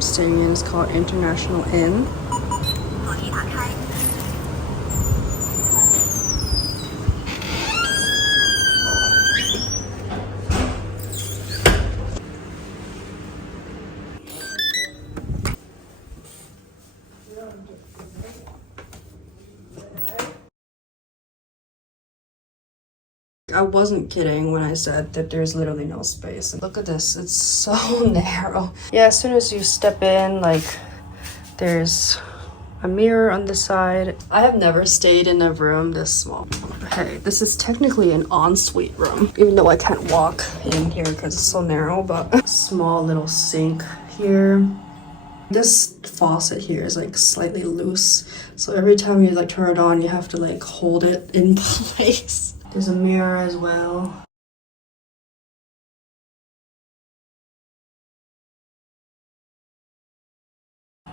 I'm staying in is called International Inn. I wasn't kidding when I said that there's literally no space. Look at this, it's so narrow. Yeah, as soon as you step in, like, there's a mirror on the side. I have never stayed in a room this small. Hey, this is technically an ensuite room, even though I can't walk in here because it's so narrow, but small little sink here. This faucet here is like slightly loose, so every time you like turn it on, you have to like hold it in place. There's a mirror as well.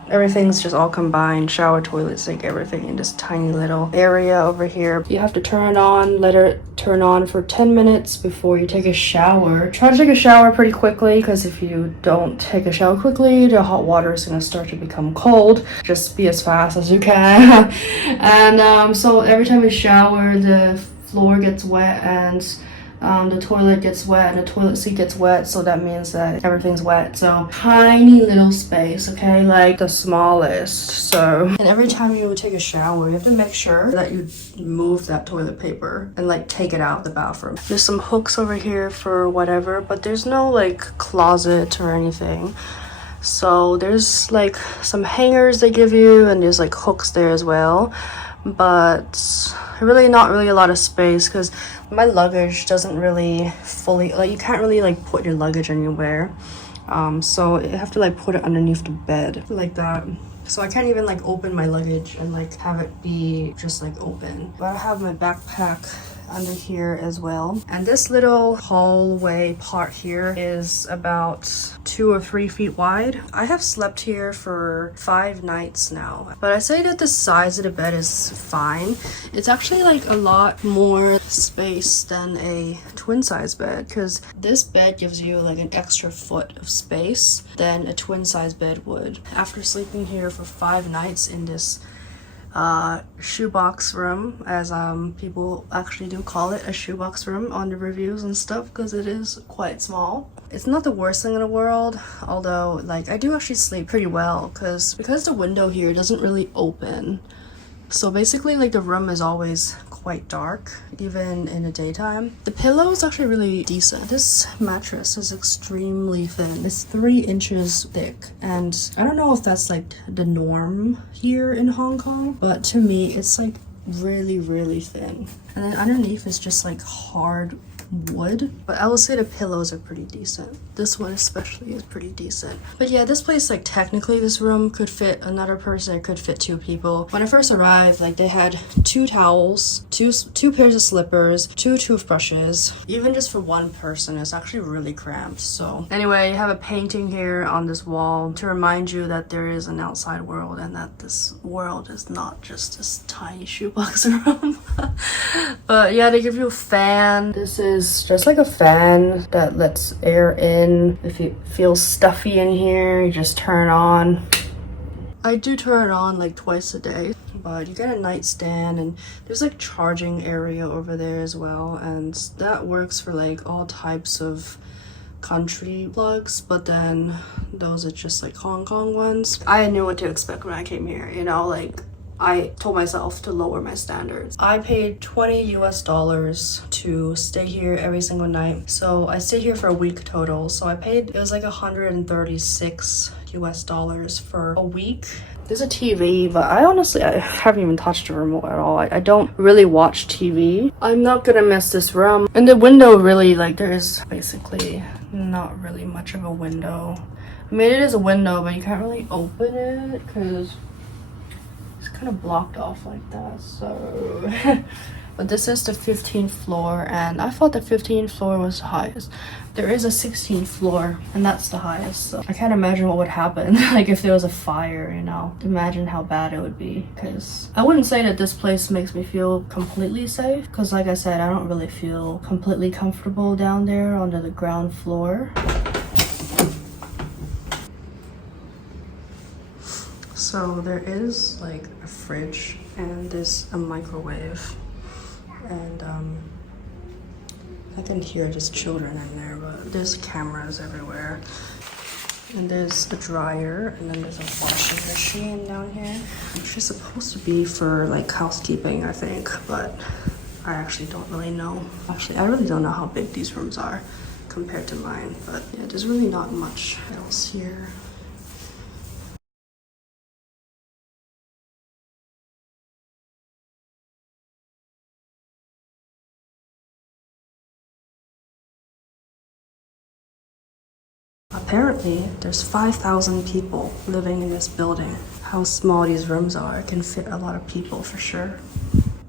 Everything's just all combined, shower, toilet, sink, everything in this tiny little area over here. You have to turn it on, let it turn on for 10 minutes before you take a shower. Try to take a shower pretty quickly, because if you don't take a shower quickly, the hot water is going to start to become cold. Just be as fast as you can. And so every time you shower, the floor gets wet and the toilet gets wet and the toilet seat gets wet, so that means that everything's wet. So tiny little space, okay, like the smallest. So, and every time you take a shower, you have to make sure that you move that toilet paper and like take it out of the bathroom. There's some hooks over here for whatever, but there's no like closet or anything. So there's like some hangers they give you, and there's like hooks there as well, but really not really a lot of space because my luggage doesn't really fully, like, you can't really like put your luggage anywhere, so you have to like put it underneath the bed like that. So I can't even like open my luggage and like have it be just like open. But I have my backpack under here as well, and this little hallway part here is about 2 or 3 feet wide. I have slept here for 5 nights now, but I say that the size of the bed is fine. It's actually like a lot more space than a twin size bed, because this bed gives you like an extra foot of space than a twin size bed would. After sleeping here for 5 nights in this shoebox room, as people actually do call it, a shoebox room on the reviews and stuff, because it is quite small. It's not the worst thing in the world, although like I do actually sleep pretty well because the window here doesn't really open. So basically like the room is always quite dark, even in the daytime. The pillow is actually really decent. This mattress is extremely thin. It's 3 inches thick, and I don't know if that's like the norm here in Hong Kong, but to me it's like really, really thin. And then underneath is just like hard wood, but I will say the pillows are pretty decent. This one especially is pretty decent. But yeah, this place, like technically this room could fit another person, it could fit 2 people. When I first arrived, like they had 2 towels, two pairs of slippers, 2 toothbrushes. Even just for 1 person, it's actually really cramped. So anyway, you have a painting here on this wall to remind you that there is an outside world, and that this world is not just this tiny shoebox room. But yeah, they give you a fan. This is just like a fan that lets air in. If it feels stuffy in here, you just turn it on. I do turn it on like twice a day, but you get a nightstand, and there's like charging area over there as well, and that works for like all types of country plugs, but then those are just like Hong Kong ones. I knew what to expect when I came here, you know, like I told myself to lower my standards. I paid $20 US to stay here every single night. So I stayed here for a week total. So I paid, it was like $136 US for a week. There's a TV, but I haven't even touched the remote at all. I don't really watch TV. I'm not gonna miss this room. And the window really, like, there is basically not really much of a window. I mean, it is a window, but you can't really open it because it's kind of blocked off like that. So but this is the 15th floor, and I thought the 15th floor was the highest. There is a 16th floor, and that's the highest. So I can't imagine what would happen like if there was a fire, you know. Imagine how bad it would be, because I wouldn't say that this place makes me feel completely safe, because like I said, I don't really feel completely comfortable down there under the ground floor. So there is like a fridge and there's a microwave, and I can hear just children in there, but there's cameras everywhere. And there's a dryer, and then there's a washing machine down here. Which is supposed to be for like housekeeping, I think, but I actually don't really know. Actually, I really don't know how big these rooms are compared to mine, but yeah, there's really not much else here. Apparently, there's 5,000 people living in this building. How small these rooms are, it can fit a lot of people for sure.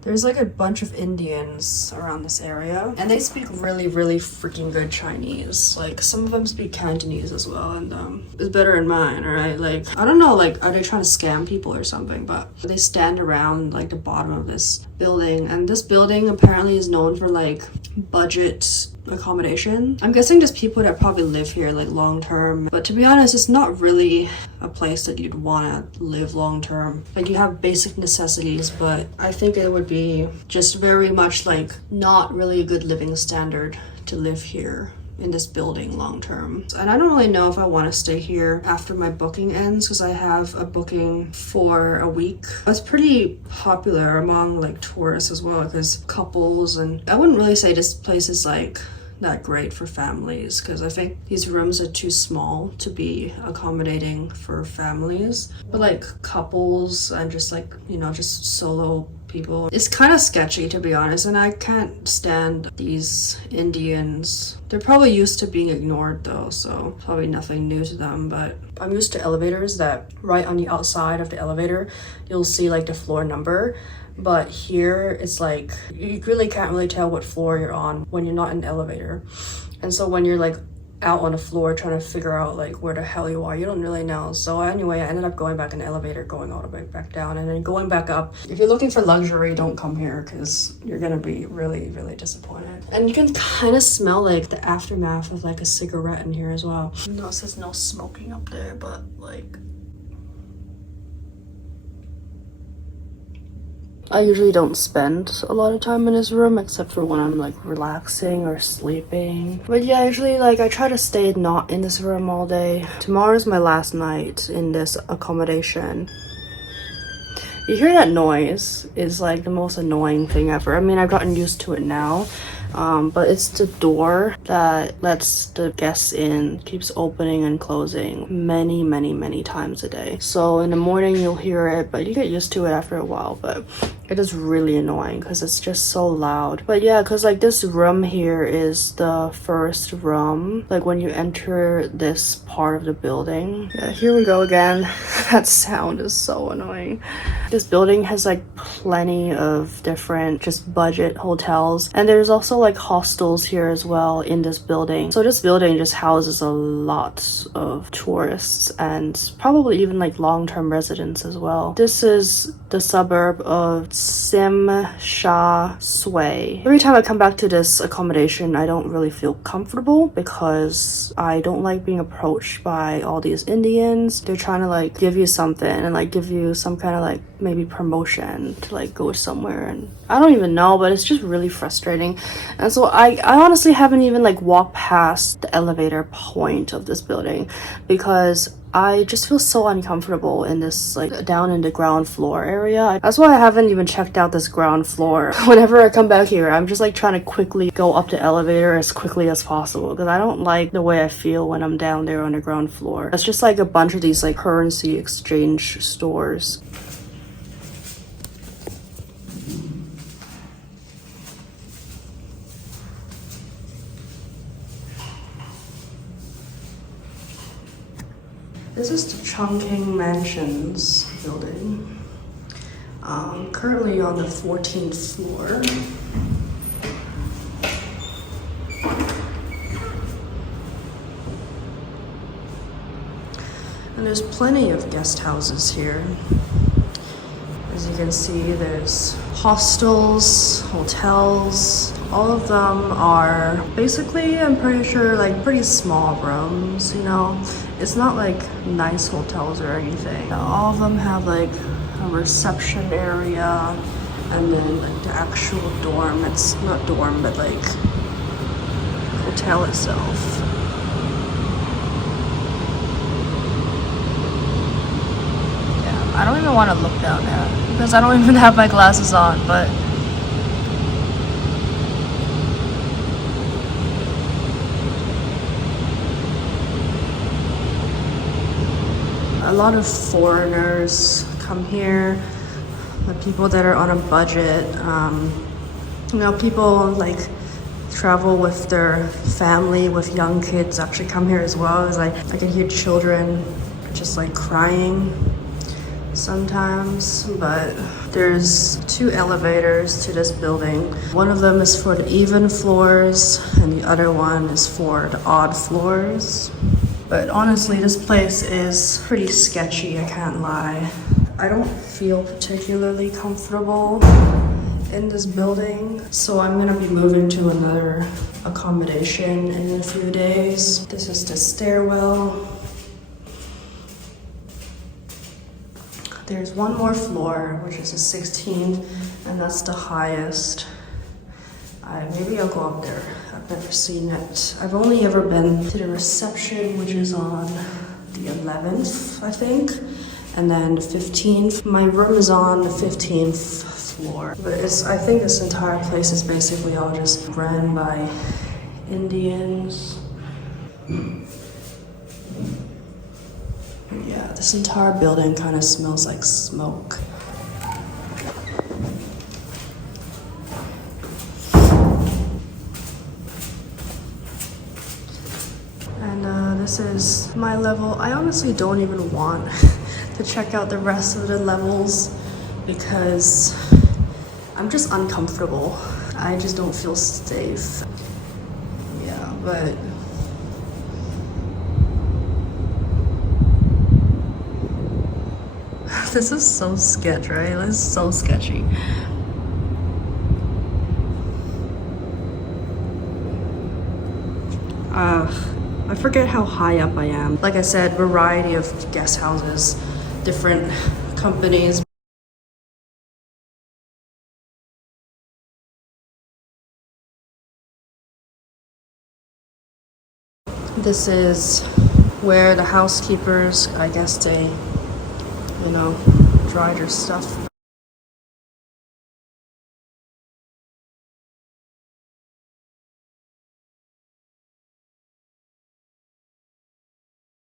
There's like a bunch of Indians around this area, and they speak really, really freaking good Chinese. Like, some of them speak Cantonese as well, and it's better than mine, right? Like, I don't know, like, are they trying to scam people or something? But they stand around like the bottom of this building, and this building apparently is known for like budget accommodation. I'm guessing just people that probably live here like long term, but to be honest, it's not really a place that you'd want to live long term. Like, you have basic necessities, but I think it would be just very much like not really a good living standard to live here in this building long term. And I don't really know if I want to stay here after my booking ends, because I have a booking for a week. It's pretty popular among like tourists as well, because couples, and I wouldn't really say this place is like that great for families, because I think these rooms are too small to be accommodating for families. But like couples and just like, you know, just solo people, it's kind of sketchy, to be honest. And I can't stand these Indians. They're probably used to being ignored though, so probably nothing new to them. But I'm used to elevators that right on the outside of the elevator you'll see like the floor number, but here it's like you really can't really tell what floor you're on when you're not in the elevator. And so when you're like out on the floor trying to figure out like where the hell you are, you don't really know. So anyway, I ended up going back in the elevator, going all the way back down, and then going back up. If you're looking for luxury, don't come here, because you're gonna be really, really disappointed. And you can kind of smell like the aftermath of like a cigarette in here as well. No, it says no smoking up there, but like I usually don't spend a lot of time in this room except for when I'm like relaxing or sleeping. But yeah, usually like I try to stay not in this room all day. Tomorrow's my last night in this accommodation. You hear that noise is like the most annoying thing ever. I mean, I've gotten used to it now. But it's the door that lets the guests in, keeps opening and closing many, many, many times a day. So in the morning you'll hear it, but you get used to it after a while. But it is really annoying because it's just so loud. But yeah, because like this room here is the first room, like when you enter this part of the building. Yeah, here we go again. That sound is so annoying. This building has like plenty of different just budget hotels, and there's also like hostels here as well in this building. So this building just houses a lot of tourists and probably even like long-term residents as well. This is the suburb of Sim Sha Sui. Every time I come back to this accommodation, I don't really feel comfortable because I don't like being approached by all these Indians. They're trying to like give you something and like give you some kind of like maybe promotion to like go somewhere, and I don't even know, but it's just really frustrating. And so I honestly haven't even like walked past the elevator point of this building because I just feel so uncomfortable in this like down in the ground floor area. That's why I haven't even checked out this ground floor. Whenever I come back here, I'm just like trying to quickly go up the elevator as quickly as possible because I don't like the way I feel when I'm down there on the ground floor. It's just like a bunch of these like currency exchange stores. This is the Chungking Mansions building. Currently on the 14th floor. And there's plenty of guest houses here. As you can see, there's hostels, hotels. All of them are basically, I'm pretty sure, like pretty small rooms, you know. It's not like nice hotels or anything. All of them have like a reception area and then like the actual dorm. It's not dorm, but like hotel itself. Yeah, I don't even want to look down there because I don't even have my glasses on, but a lot of foreigners come here, the people that are on a budget. You know, people like travel with their family, with young kids actually come here as well. It's like I can hear children just like crying sometimes, but there's 2 elevators to this building. One of them is for the even floors and the other one is for the odd floors. But honestly, this place is pretty sketchy, I can't lie. I don't feel particularly comfortable in this building, so I'm gonna be moving to another accommodation in a few days. This is the stairwell. There's one more floor, which is the 16th, and that's the highest. Maybe I'll go up there. I've never seen it. I've only ever been to the reception, which is on the 11th, I think, and then the 15th. My room is on the 15th floor, but I think this entire place is basically all just ran by Indians. Yeah, this entire building kind of smells like smoke. And this is my level. I honestly don't even want to check out the rest of the levels because I'm just uncomfortable. I just don't feel safe. Yeah, but this is so sketch, right? This is so sketchy. I forget how high up I am. Like I said, variety of guest houses, different companies. This is where the housekeepers, I guess they, you know, dry their stuff.